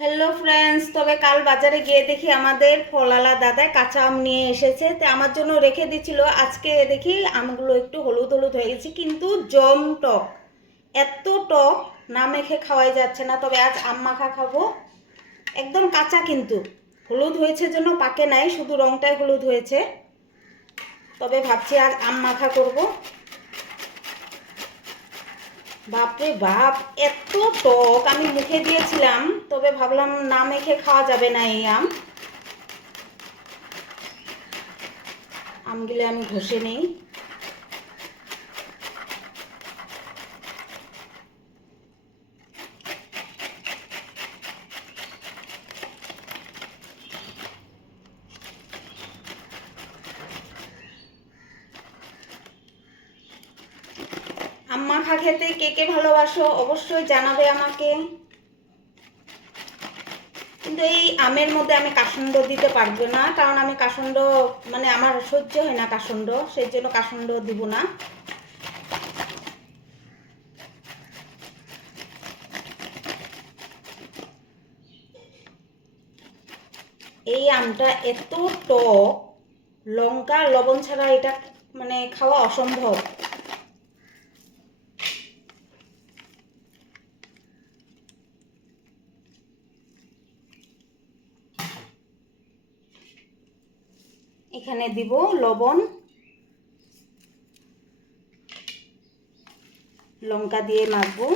Hello friends, তবে কাল বাজারে গিয়ে দেখি আমাদের ফলালা দাদায় কাঁচা আম নিয়ে এসেছে, তো আমার জন্য রেখে দিয়েছিল। আজকে দেখি আমগুলো একটু হলুদ হলুদ হয়ে গেছে, কিন্তু জম টক, এত টক না মেখে খাওয়াই যাচ্ছে না। তবে আজ আম মাখা খাবো, একদম কাঁচা, কিন্তু হলুদ হয়েছে জন্য পাকে নাই, শুধু রংটাই হলুদ হয়েছে। তবে ভাবছি আজ আম মাখা করব। বাপরে বাপ, এত টক! আমি মুখে দিয়েছিলাম, তবে ভাবলাম না মেখে খাওয়া যাবে না এই আমগুলো আমি ঘষে নেই। আম মাখা খেতে কে কে ভালোবাসো অবশ্যই জানাবে আমাকে। কিন্তু এই আমের মধ্যে আমি কাসুন্দ দিতে পারবো না, কারণ আমি কাসুন্দ মানে আমার সহ্য হয় না কাসুন্দ, সেই জন্য কাসুন্দ দিব না। এই আমটা এত টক, লঙ্কা লবণ ছাড়া এটা মানে খাওয়া অসম্ভব। এখানে দিব লবণ, লঙ্কা দিয়ে মাখবো।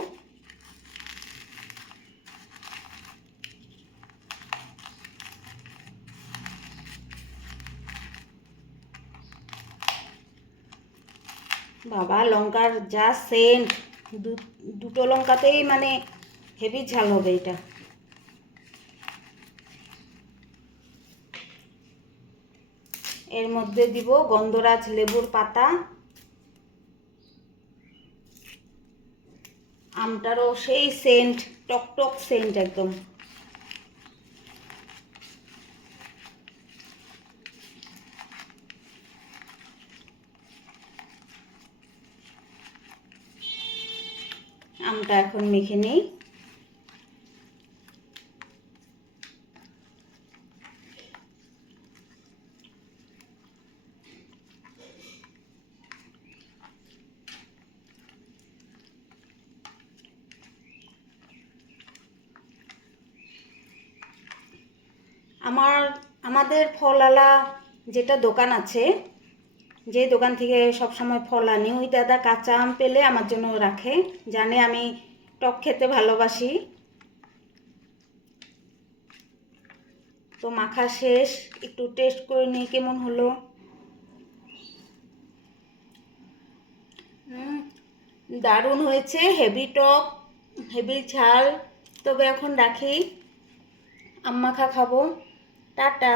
বাবা, লঙ্কার যা সেন্ট! দুটো লঙ্কাতেই মানে হেভি ঝাল হবে এটা। এর মধ্যে দিব গন্ধরাজ লেবুর পাতা। আমটারও সেই সেন্ট, টকটক সেন্ট একদম। আমটা এখন মেখে নিই। আমাদের ফলওয়ালা যেটা দোকান আছে, যে দোকান থেকে সব সময় ফল আনি, ওই দাদা কাঁচা আম পেলে আমার জন্য রাখে, জানে আমি টক খেতে ভালোবাসি। তো মাখা শেষ, একটু টেস্ট করে নিই কেমন হলো। দারুণ হয়েছে, হেভি টক, হেভি ঝাল। তবে এখন রাখি, আম মাখা খাবো। টাটা।